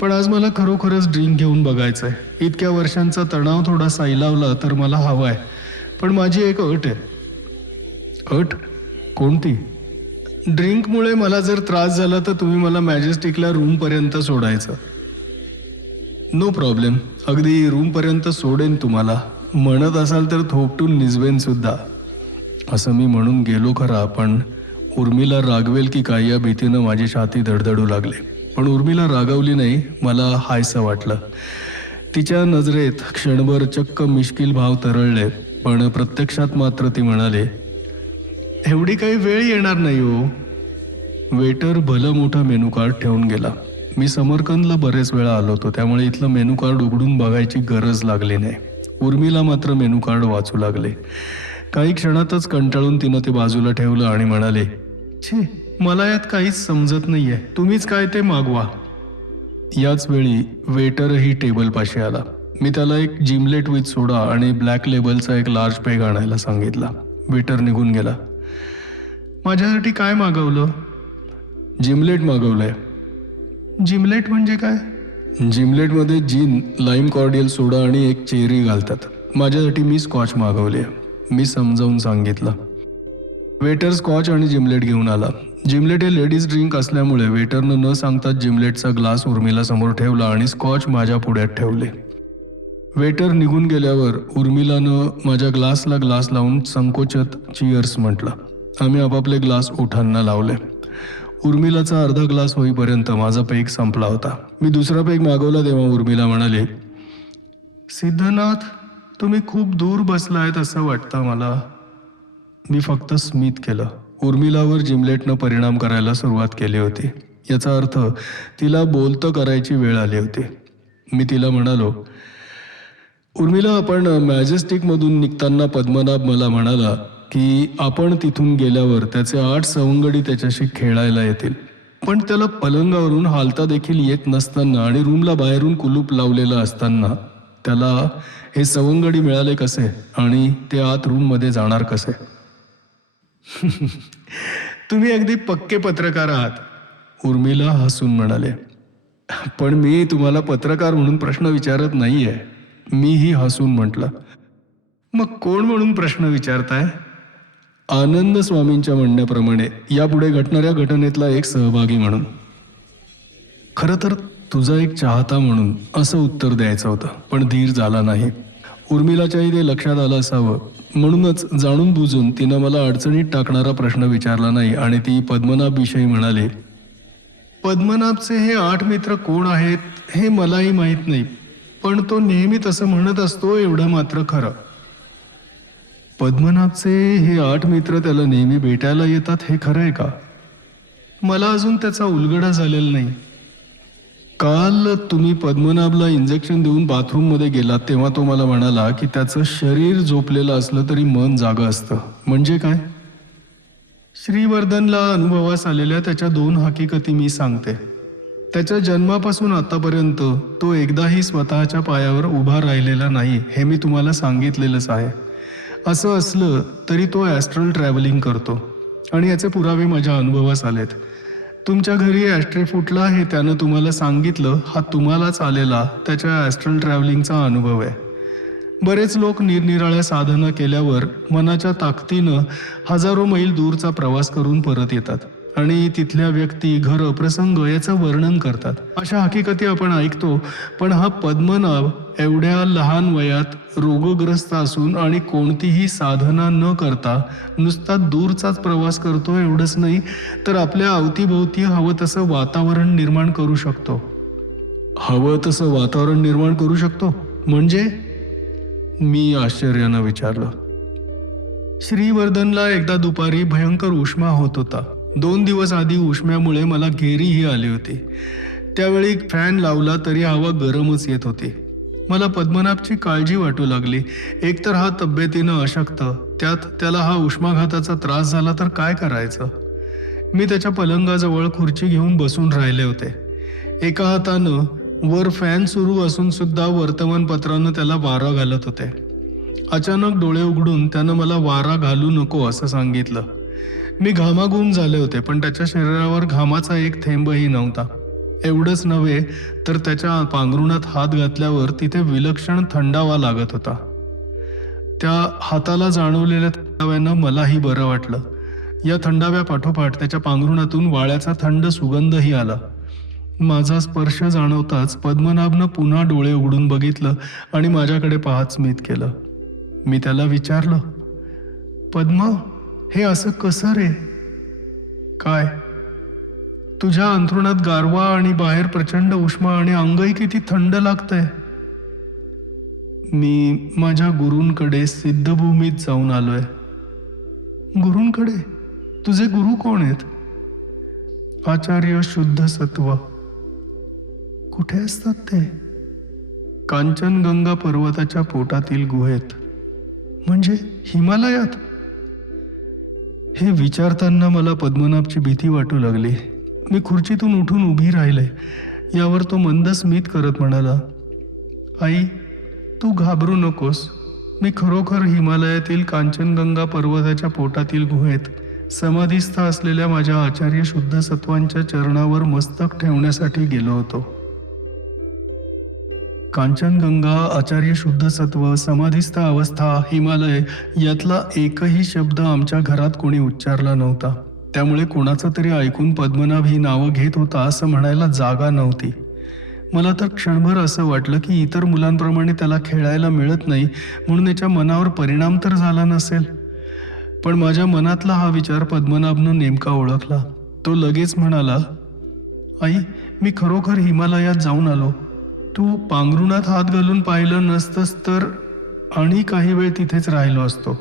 पण आज मला खरोखरच ड्रिंक घेऊन बघायचंय. इतक्या वर्षांचा तणाव थोडा साईलावला तर मला हवा आहे. पण माझी एक अट आहे. अट? कोणती? ड्रिंकमुळे मला जर त्रास झाला तर तुम्ही मला मॅजेस्टिकला रूमपर्यंत सोडायचं. नो प्रॉब्लेम, अगदी रूमपर्यंत सोडेन तुम्हाला. म्हणत असाल तर थोपटून निजवेन सुद्धा. असं मी म्हणून गेलो खरा, पण उर्मिला रागवेल की काय या भीतीनं माझी छाती धडधडू लागली. पण उर्मिला रागवली नाही. मला हायसं वाटलं. तिच्या नजरेत क्षणभर चक्क मिश्किल भाव तरळले. पण प्रत्यक्षात मात्र ती म्हणाली, एवढी काही वेळ येणार नाही हो. वेटर भलं मोठं मेनू कार्ड ठेवून गेला. मी समरकंदला बरेच वेळा आलो होतो, त्यामुळे इथलं मेनू कार्ड उघडून बघायची गरज लागली नाही. उर्मिला मात्र मेनू कार्ड वाचू लागले. काही क्षणातच कंटाळून तिनं ते बाजूला ठेवलं आणि म्हणाले, छे, मला यात काहीच समजत नाहीये, तुम्हीच काय ते मागवा. याच वेळी वेटरही टेबलपाशी आला. मी त्याला एक जिमलेट विथ सोडा आणि ब्लॅक लेबलचा एक लार्ज पेग आणायला सांगितला. वेटर निघून गेला. माझ्यासाठी काय मागवलं? जिमलेट मागवलंय. जिमलेट म्हणजे काय? जिमलेटमध्ये जिन, लाईम कॉर्डियल सोडा आणि एक चेरी घालतात. माझ्यासाठी मी स्कॉच मागवली आहे, मी समजावून सांगितलं. वेटर स्कॉच आणि जिमलेट घेऊन आला. जिमलेट हे लेडीज ड्रिंक असल्यामुळे वेटरनं न सांगताच जिमलेटचा ग्लास उर्मिला समोर ठेवला आणि स्कॉच माझ्या पुढ्यात ठेवले. वेटर निघून गेल्यावर उर्मिलानं माझ्या ग्लासला ग्लास लावून संकोचत चिअर्स म्हटलं. आम्ही आपापले ग्लास ओठांना लावले. उर्मिलाचा अर्धा ग्लास होईपर्यंत माझा पेग संपला होता. मी दुसरा पेग मागवला तेव्हा उर्मिला म्हणाली, सिद्धनाथ, तुम्ही खूप दूर बसलायत असं वाटतं मला. मी फक्त स्मित केलं. उर्मिलावर जिमलेटनं परिणाम करायला सुरुवात केली होती. याचा अर्थ तिला बोलतं करायची वेळ आली होती. मी तिला म्हणालो, उर्मिला, आपण मॅजेस्टिकमधून निघताना पद्मनाभ मला म्हणाला की आपण तिथून गेल्यावर त्याचे 8 सवंगडी त्याच्याशी खेळायला येतील. पण त्याला पलंगावरून हालता देखील येत नसताना आणि रूमला बाहेरून कुलूप लावलेलं असताना त्याला हे सवंगडी मिळाले कसे आणि ते आत रूममध्ये जाणार कसे? तुम्ही अगदी पक्के पत्रकार आहात, उर्मिला हसून म्हणाले. पण मी तुम्हाला पत्रकार म्हणून प्रश्न विचारत नाहीये, मीही हसून म्हटलं. मग कोण म्हणून प्रश्न विचारताय? आनंद स्वामींच्या म्हणण्याप्रमाणे यापुढे घडणाऱ्या घटनेतला एक सहभागी म्हणून. खरं तर तुझा एक चाहता म्हणून असं उत्तर द्यायचं होतं, पण धीर झाला नाही. उर्मिलाच्याही ते लक्षात आलं असावं, म्हणूनच जाणून बुजून तिनं मला अडचणीत टाकणारा प्रश्न विचारला नाही आणि ती पद्मनाभविषयी म्हणाली, पद्मनाभचे हे 8 मित्र कोण आहेत हे मलाही माहीत नाही, पण तो नेहमी तसं म्हणत असतो एवढं मात्र खरं. पद्मनाभचे हे 8 मित्र त्याला नेहमी भेटायला येतात हे खरं आहे का? मला अजून त्याचा उलगडा झालेला नाही. काल तुम्ही पद्मनाभला इंजेक्शन देऊन बाथरूममध्ये गेलात तेव्हा तो मला म्हणाला की त्याचं शरीर झोपलेलं असलं तरी मन जागं असतं. म्हणजे काय? श्रीवर्धनला अनुभवास आलेल्या त्याच्या 2 हकीकती मी सांगते. त्याच्या जन्मापासून आतापर्यंत तो एकदाही स्वतःच्या पायावर उभा राहिलेला नाही हे मी तुम्हाला सांगितलेलंच आहे. असं असलं तरी तो ॲस्ट्रल ट्रॅव्हलिंग करतो आणि याचे पुरावे माझ्या अनुभवास आलेत. तुमच्या घरी ॲस्ट्रे फुटला हे त्यानं तुम्हाला सांगितलं हा तुम्हालाच आलेला त्याच्या ॲस्ट्रल ट्रॅव्हलिंगचा अनुभव आहे. बरेच लोक निरनिराळ्या साधना केल्यावर मनाच्या ताकदीनं हजारो मैल दूरचा प्रवास करून परत येतात आणि तिथल्या व्यक्ती, घरं, प्रसंग याचं वर्णन करतात. अशा हकीकती आपण ऐकतो, पण हा पद्मनाभ एवढ्या लहान वयात रोगग्रस्त असून आणि कोणतीही साधना न करता नुसता दूरचाच प्रवास करतो. एवढंच नाही तर आपल्या अवतीभोवती हवं तसं वातावरण निर्माण करू शकतो. हवं तसं वातावरण निर्माण करू शकतो म्हणजे? मी आश्चर्यानं विचारलं. श्रीवर्धनला एकदा दुपारी भयंकर उष्मा होत होता. 2 दिवस आधी उष्म्यामुळे मला घेरीही आली होती. त्यावेळी फॅन लावला तरी हवा गरमच येत होती. मला पद्मनाभची काळजी वाटू लागली. एकतर हा तब्येतीनं अशक्त, त्यात त्याला हा उष्माघाताचा त्रास झाला तर काय करायचं. मी त्याच्या पलंगाजवळ खुर्ची घेऊन बसून राहिले होते. एका हातानं वर फॅन सुरू असून सुद्धा वर्तमानपत्रानं त्याला वारा घालत होते. अचानक डोळे उघडून त्यानं मला वारा घालू नको असं सांगितलं. मी घामाघूम झाले होते, पण त्याच्या शरीरावर घामाचा एक थेंबही नव्हता. एवढंच नव्हे तर त्याच्या पांघरुणात हात घातल्यावर तिथे विलक्षण थंडावा लागत होता. त्या हाताला जाणवलेल्या थंडाव्यानं मलाही बरं वाटलं. या थंडाव्या पाठोपाठ त्याच्या पांघरुणातून वाळ्याचा थंड सुगंधही आला. माझा स्पर्श जाणवताच पद्मनाभनं पुन्हा डोळे उघडून बघितलं आणि माझ्याकडे पाहत स्मित केलं. मी त्याला विचारलं, पद्मा, हे असं कसं रे? काय? तुझ्या अंथरुणात गारवा आणि बाहेर प्रचंड उष्मा आणि अंगही किती थंड लागतंय. मी माझ्या गुरूंकडे सिद्धभूमीत जाऊन आलोय. गुरूंकडे? तुझे गुरु कोण आहेत? आचार्य शुद्ध सत्व. कुठे असतात ते? कांचनगंगा पर्वताच्या पोटातील गुहेत. म्हणजे हिमालयात? हे विचारताना मला पद्मनाभची भीती वाटू लागली. मी खुर्चीतून उठून उभी राहिले. यावर तो मंद स्मित करत म्हणाला, आई, तू घाबरू नकोस. मी खरोखर हिमालयातील कांचनगंगा पर्वताच्या पोटातील गुहेत समाधीस्थ असलेल्या माझ्या आचार्य शुद्ध सत्वांच्या चरणावर मस्तक ठेवण्यासाठी गेलो होतो. कांचनगंगा, आचार्य शुद्ध सत्व, समाधीस्थ अवस्था, हिमालय यातला एकही शब्द आमच्या घरात कोणी उच्चारला नव्हता. त्यामुळे कोणाचं तरी ऐकून पद्मनाभ ही नावं घेत होता असं म्हणायला जागा नव्हती. मला तर क्षणभर असं वाटलं की इतर मुलांप्रमाणे त्याला खेळायला मिळत नाही म्हणून याच्या मनावर परिणाम तर झाला नसेल. पण माझ्या मनातला हा विचार पद्मनाभनं नेमका ओळखला. तो लगेच म्हणाला, आई, मी खरोखर हिमालयात जाऊन आलो. तू पांघरुणात हात घालून पाहिलं नसतंस तर आणि काही वेळ तिथेच राहिलो असतो.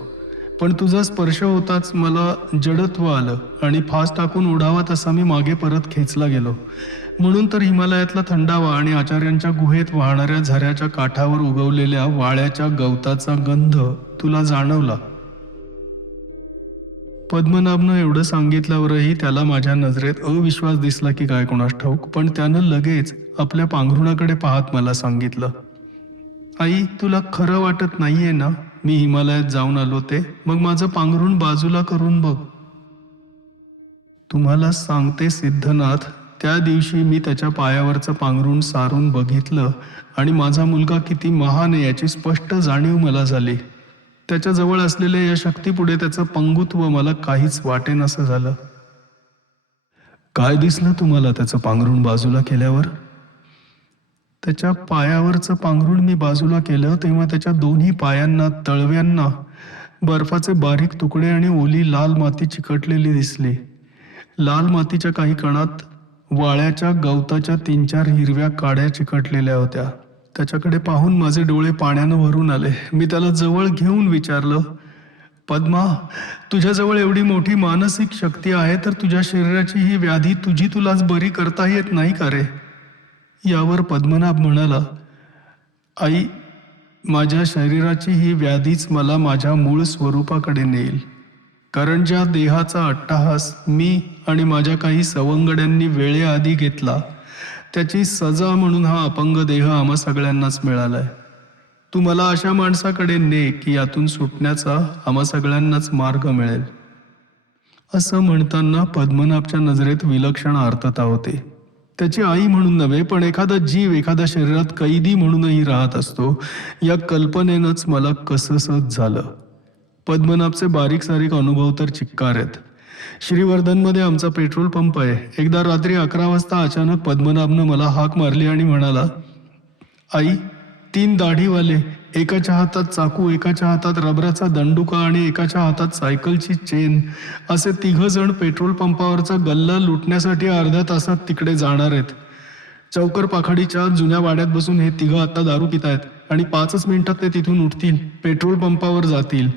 पण तुझा स्पर्श होताच मला जडत्व आलं आणि फास टाकून उडावा तसा मी मागे परत खेचला गेलो. म्हणून तर हिमालयातला थंडावा आणि आचार्यांच्या गुहेत वाहणाऱ्या झऱ्याच्या काठावर उगवलेल्या वाळ्याच्या गवताचा गंध तुला जाणवला. पद्मनाभनं एवढं सांगितल्यावरही त्याला माझ्या नजरेत अविश्वास दिसला की काय कोणास ठाऊक, पण त्यानं लगेच आपल्या पांघरुणाकडे पाहत मला सांगितलं, आई, तुला खरं वाटत नाहीये ना मी हिमालयात जाऊन आलो ते? मग माझं पांघरुण बाजूला करून बघ. तुम्हाला सांगते सिद्धनाथ, त्या दिवशी मी त्याच्या पायावरचं पांघरुण सारून बघितलं आणि माझा मुलगा किती महान आहे याची स्पष्ट जाणीव मला झाली. त्याच्याजवळ असलेल्या या शक्तीपुढे त्याचं पंगुत्व मला काहीच वाटेनासं झालं. काय दिसलं तुम्हाला त्याचं पांघरुण बाजूला केल्यावर? त्याच्या पायावरचं पांघरूण मी बाजूला केलं तेव्हा त्याच्या दोन्ही पायांना, तळव्यांना बर्फाचे बारीक तुकडे आणि ओली लाल माती चिकटलेली दिसली. लाल मातीच्या काही कणात वाळ्याच्या गवताच्या 3-4 हिरव्या काड्या चिकटलेल्या होत्या. त्याच्याकडे पाहून माझे डोळे पाण्यानं भरून आले. मी त्याला जवळ घेऊन विचारलं, पद्मा, तुझ्याजवळ एवढी मोठी मानसिक शक्ती आहे तर तुझ्या शरीराची ही व्याधी तुलाच बरी करता येत नाही का रे? यावर पद्मनाभ म्हणाला, आई, माझ्या शरीराची ही व्याधीच मला माझ्या मूळ स्वरूपाकडे नेईल. कारण ज्या देहाचा अट्टहास मी आणि माझ्या काही सवंगड्यांनी वेळेआधी घेतला त्याची सजा म्हणून हा अपंग देह आम्हा सगळ्यांनाच मिळालाय. तू मला अशा माणसाकडे ने की यातून सुटण्याचा आम्हा सगळ्यांनाच मार्ग मिळेल. असं म्हणताना पद्मनाभच्या नजरेत विलक्षण आर्तता होती. त्याची आई म्हणून नव्हे, पण एखादा जीव एखाद्या शरीरात कैदी म्हणूनही राहत असतो या कल्पनेनंच मला कसंसच झालं. पद्मनाभचे बारीक सारीक अनुभव तर चिक्कार आहेत. श्रीवर्धनमध्ये आमचा पेट्रोल पंप आहे. एकदा रात्री 11 वाजता अचानक पद्मनाभनं मला हाक मारली आणि म्हणाला, आई, 3 दाढीवाले, एकाच्या हातात चाकू, एकाच्या हातात रबराचा दंडुका आणि एकाच्या हातात सायकलची चेन, असे 3 जण पेट्रोल पंपावरचा गल्ला लुटण्यासाठी अर्ध्या तासात तिकडे जाणार आहेत. चौकर पाखाडीच्या जुन्या वाड्यात बसून हे 3 आता दारू पितायत आणि 5च मिनिटात ते तिथून उठतील, पेट्रोल पंपावर जातील.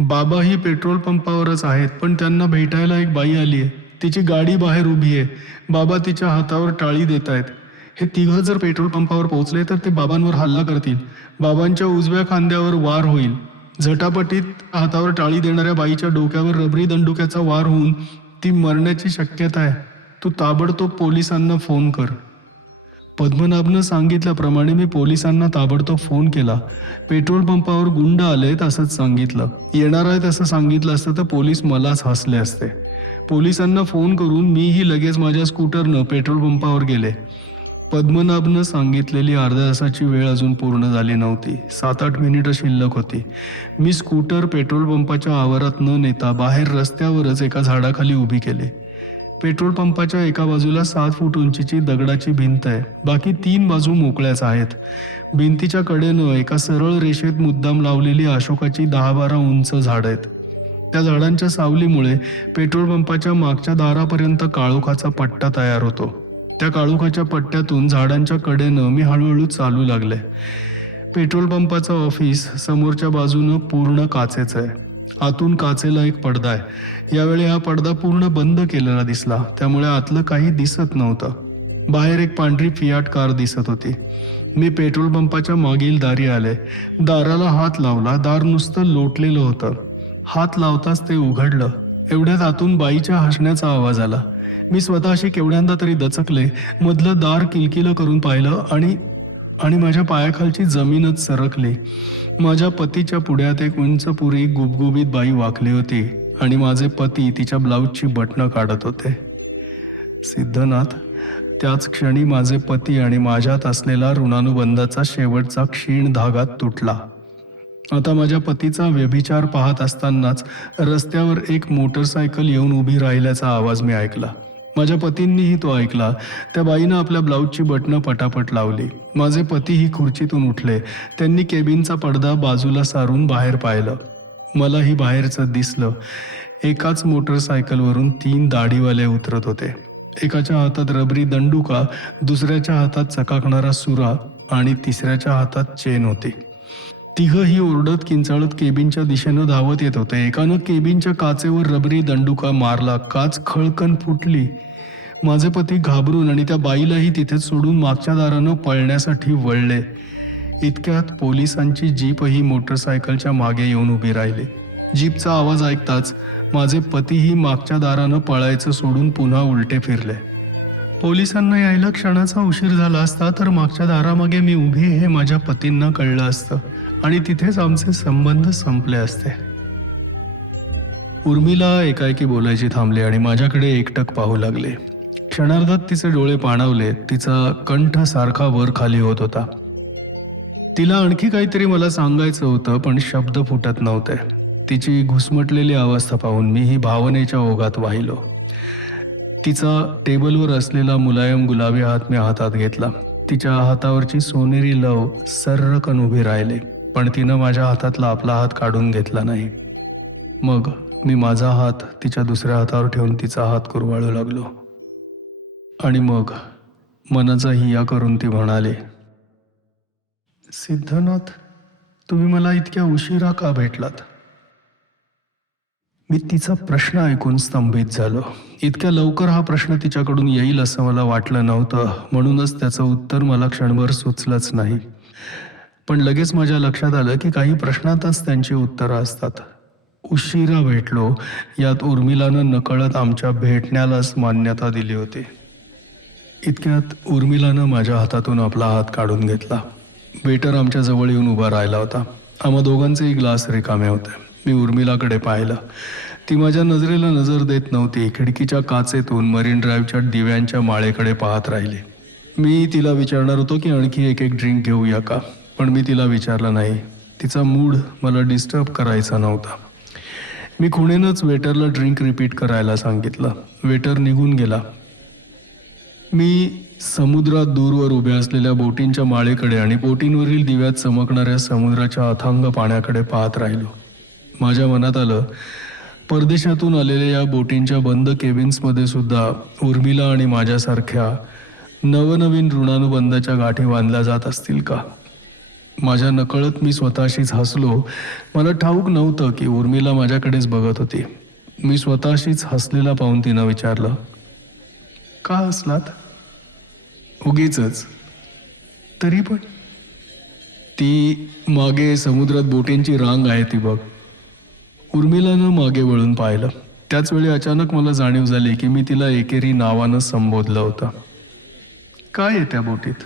बाबाही पेट्रोल पंपावरच आहेत, पण त्यांना भेटायला एक बाई आली आहे. तिची गाडी बाहेर उभी आहे. बाबा तिच्या हातावर टाळी देत आहेत. हे 3 जर पेट्रोल पंपावर पोहोचले तर ते बाबांवर हल्ला करतील. बाबांच्या उजव्या खांद्यावर वार होईल. झटापटीत हातावर टाळी देणाऱ्या बाईच्या डोक्यावर रबरी दंडुक्याचा वार होऊन ती मरण्याची शक्यता आहे. तू ताबडतोब पोलिसांना फोन कर. पद्मनाभनं सांगितल्याप्रमाणे मी पोलिसांना ताबडतोब फोन केला. पेट्रोल पंपावर गुंड आलेत असंच सांगितलं. येणार आहेत असं सांगितलं असतं तर पोलीस मलाच हसले असते. पोलिसांना फोन करून मीही लगेच माझ्या स्कूटरनं पेट्रोल पंपावर गेले. पद्मनाभनं सांगितलेली अर्ध्या तासाची वेळ अजून पूर्ण झाली नव्हती. 7-8 मिनिटं शिल्लक होती. मी स्कूटर पेट्रोल पंपाच्या आवारात न नेता बाहेर रस्त्यावरच एका झाडाखाली उभी केली. पेट्रोल पंपाच्या एका बाजूला 7 फूट उंचीची दगडाची भिंत आहे. बाकी 3 बाजू मोकळ्याच आहेत. भिंतीच्या कडेनं एका सरळ रेषेत मुद्दाम लावलेली अशोकाची 10-12 उंच झाडं आहेत. त्या झाडांच्या सावलीमुळे पेट्रोल पंपाच्या मागच्या दारापर्यंत काळोखाचा पट्टा तयार होतो. त्या काळोखाच्या पट्ट्यातून झाडांच्या कडेनं मी हळूहळू चालू लागले. पेट्रोल पंपाचं ऑफिस समोरच्या बाजूनं पूर्ण काचेचं आहे. आतून काचेला एक पडदा आहे. यावेळी हा पडदा पूर्ण बंद केलेला दिसला, त्यामुळे आतलं काही दिसत नव्हतं. बाहेर एक पांढरी फियाट कार दिसत होती. मी पेट्रोल पंपाच्या मागील दारी आले. दाराला हात लावला. दार नुसतं लोटलेलं होतं. हात लावताच ते उघडलं. एवढ्यात आतून बाईच्या हसण्याचा आवाज आला. मी स्वतःशी केवढ्यांदा तरी दचकले. मधलं दार किलकिलं करून पाहिलं आणि माझ्या पायाखालची जमीनच सरकली. माझ्या पतीच्या पुढ्यात एक उंच पुरी गुबगुबीत बाई वाकली होती आणि माझे पती तिच्या ब्लाऊजची बटणं काढत होते. सिद्धनाथ, त्याच क्षणी माझे पती आणि माझ्यात असलेला ऋणानुबंधाचा शेवटचा क्षीण धागा तुटला. आता माझ्या पतीचा व्यभिचार पाहत असतानाच रस्त्यावर एक मोटरसायकल येऊन उभी राहिल्याचा आवाज मी ऐकला. माझ्या पतींनीही तो ऐकला. त्या बाईनं आपल्या ब्लाऊजची बटणं पटापट लावली. माझे पतीही खुर्चीतून उठले. त्यांनी केबिनचा पडदा बाजूला सारून बाहेर पाहिलं. मलाही बाहेरचं दिसलं. एकाच मोटरसायकलवरून 3 दाढीवाले उतरत होते. एकाच्या हातात रबरी दंडुका, दुसऱ्याच्या हातात चकाकणारा सुरा आणि तिसऱ्याच्या हातात चेन होती. 3ही ओरडत किंचाळत केबिनच्या दिशेनं धावत येत होते. एकानं केबिनच्या काचेवर रबरी दंडुका मारला. काच खळकन फुटली. माझे पती घाबरून आणि त्या बाईलाही तिथेच सोडून मागच्या दारानं पळण्यासाठी वळले. इतक्यात पोलिसांची जीपही मोटरसायकलच्या मागे येऊन उभी राहिली. जीपचा आवाज ऐकताच माझे पतीही मागच्या दारानं पळायचं सोडून पुन्हा उलटे फिरले. पोलिसांना यायला क्षणाचा उशीर झाला असता तर मागच्या दारामागे मी उभी हे माझ्या पतींना कळलं असतं आणि तिथेच आमचे संबंध संपले असते. उर्मिला एकाएकी बोलायची थांबली आणि माझ्याकडे एकटक पाहू लागले. क्षणार्धात तिचे डोळे पाणावले. तिचा कंठ सारखा वर खाली होत होता. तिला आणखी काहीतरी मला सांगायचं होतं, पण शब्द फुटत नव्हते. तिची घुसमटलेली अवस्था पाहून मीही भावनेच्या ओघात वाहिलो. तिचा टेबलवर असलेला मुलायम गुलाबी हात मी हातात घेतला. तिच्या हातावरची सोनेरी लव सर्रकन उभी राहिले, पण तिनं माझ्या हातातला आपला हात काढून घेतला नाही. मग मी माझा हात तिच्या दुसऱ्या हातावर ठेवून तिचा हात कुरवाळू लागलो. आणि मग मनाचा हिया करून ती म्हणाली, सिद्धनाथ, तुम्ही मला इतक्या उशिरा का भेटलात? मी तिचा प्रश्न ऐकून स्तंभित झालो. इतक्या लवकर हा प्रश्न तिच्याकडून येईल असं मला वाटलं नव्हतं, म्हणूनच त्याचं उत्तर मला क्षणभर सुचलंच नाही. पण लगेच माझ्या लक्षात आलं की काही प्रश्नातच त्यांची उत्तरं असतात. उशिरा भेटलो यात उर्मिलानं नकळत आमच्या भेटण्यालाच मान्यता दिली होती. इतक्यात उर्मिलानं माझ्या हातातून आपला हात काढून घेतला. वेटर आमच्या जवळ येऊन उभा राहिला होता. आम्हा दोघांचेही ग्लास रिकामे होते. मी उर्मिलाकडे पाहिलं. ती माझ्या नजरेला नजर देत नव्हती. खिडकीच्या काचेतून मरीन ड्राईव्हच्या दिव्यांच्या माळेकडे पाहत राहिली. मी तिला विचारणार होतो की आणखी एक ड्रिंक घेऊया का, पण मी तिला विचारलं नाही. तिचा मूड मला डिस्टर्ब करायचा नव्हता. मी खुणेनंच वेटरला ड्रिंक रिपीट करायला सांगितलं. वेटर निघून गेला. मी समुद्रात दूरवर उभ्या असलेल्या बोटींच्या माळेकडे आणि बोटींवरील दिव्यात चमकणाऱ्या समुद्राच्या अथांग पाण्याकडे पाहत राहिलो. माझ्या मनात आलं, परदेशातून आलेल्या या बोटींच्या बंद केबिन्समध्ये सुद्धा उर्मिला आणि माझ्यासारख्या नवनवीन ऋणानुबंधाच्या गाठी बांधल्या जात असतील का? माझ्या नकळत मी स्वतःशीच हसलो. मला ठाऊक नव्हतं की उर्मिला माझ्याकडेच बघत होती. मी स्वतःशीच हसलेला पाहून तिनं विचारलं, का हसलात? उगीचच. तरी पण ती मागे समुद्रात बोटींची रांग आहे ती बघ. उर्मिलानं मागे वळून पाहिलं. त्याच वेळी अचानक मला जाणीव झाली की मी तिला एकेरी नावानं संबोधलं होतं. काय आहे त्या बोटीत?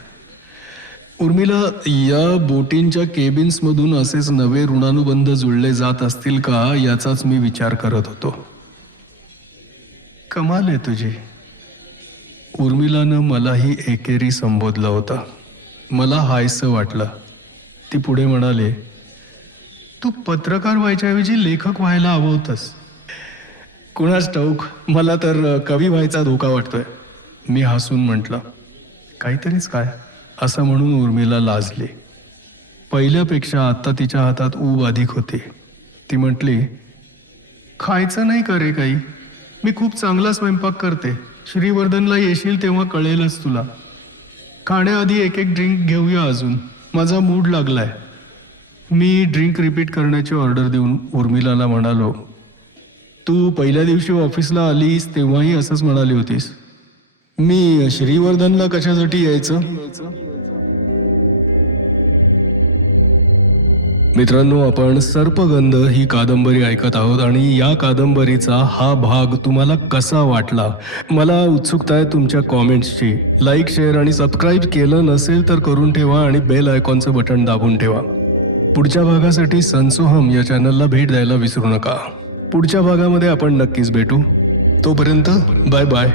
उर्मिला, या बोटींच्या केबिन्समधून असेच नवे ऋणानुबंध जुळले जात असतील का याचाच मी विचार करत होतो. कमाल आहे तुझी. उर्मिलानं मलाही एकेरी संबोधलं होतं. मला हायसं वाटलं. ती पुढे म्हणाले, तू पत्रकार व्हायच्याऐवजी लेखक व्हायला हवं होतंस. कुणास ठाऊक, मला तर कवी व्हायचा धोका वाटतोय. मी हसून म्हटलं, काहीतरीच काय असं म्हणून उर्मिला लाजली. पहिल्यापेक्षा आत्ता तिच्या हातात ऊब अधिक होती. ती म्हटली, खायचं नाही का रे काही? मी खूप चांगला स्वयंपाक करते. श्रीवर्धनला येशील तेव्हा कळेलच तुला. खाण्याआधी एक ड्रिंक घेऊया अजून. माझा मूड लागलाय. मी ड्रिंक रिपीट करण्याची ऑर्डर देऊन उर्मिलाला म्हणालो, तू पहिल्या दिवशी ऑफिसला आलीस तेव्हाही असंच म्हणाली होतीस. मी श्रीवर्धनला कशासाठी यायचं? मित्रांनो, आपण सर्पगंध ही कादंबरी ऐकत आहोत आणि या कादंबरीचा हा भाग तुम्हाला कसा वाटला? मला उत्सुकता आहे तुमच्या कॉमेंट्सची. लाईक, शेअर आणि सबस्क्राईब केलं नसेल तर करून ठेवा आणि बेल आयकॉनचं बटन दाबून ठेवा. पुढच्या भागासाठी संसोहम या चॅनलला भेट द्यायला विसरू नका. पुढच्या भागामध्ये आपण नक्कीच भेटू. तोपर्यंत बाय बाय.